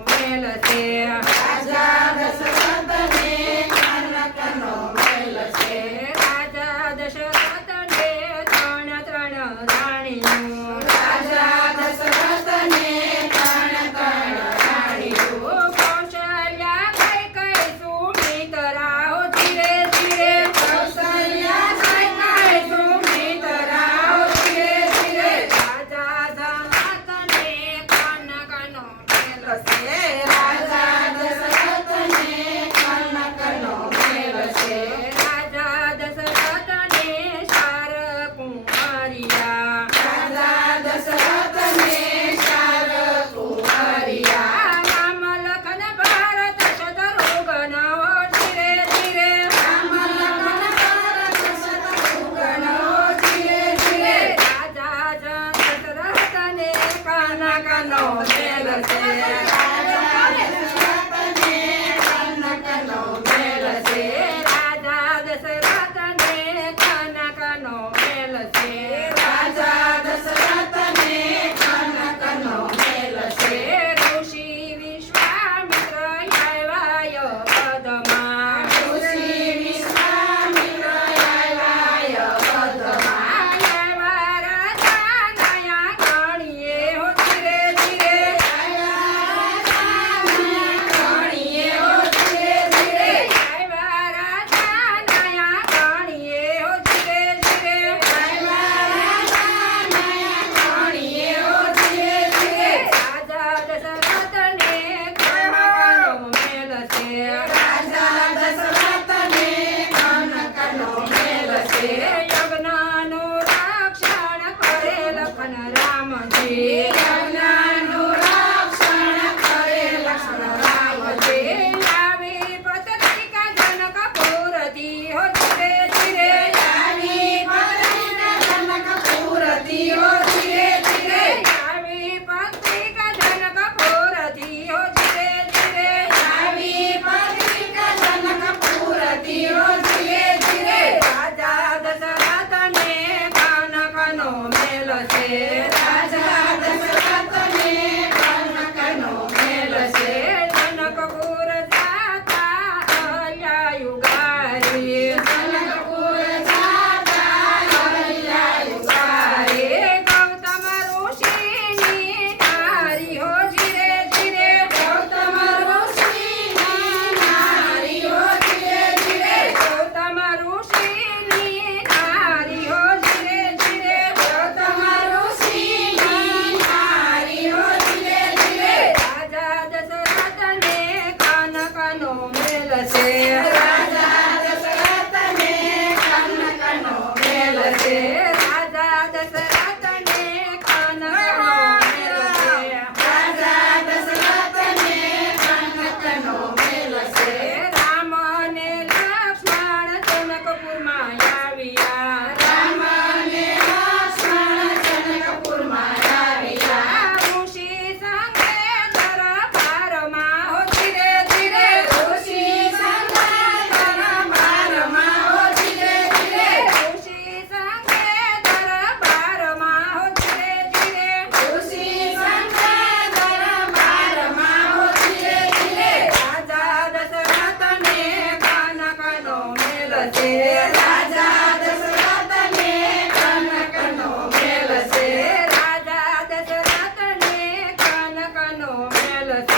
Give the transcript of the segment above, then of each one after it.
મેલ છે રાજા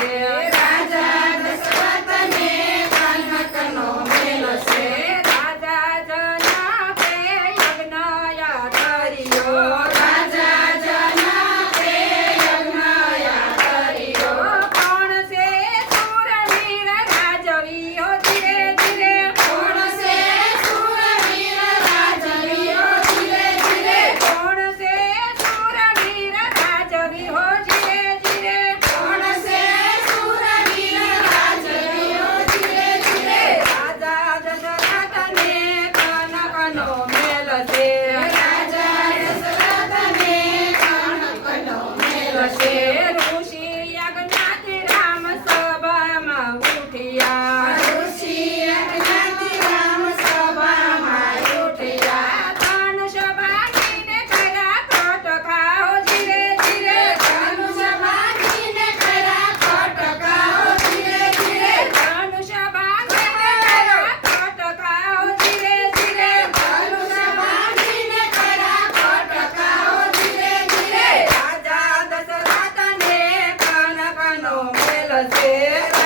Yeah. 感谢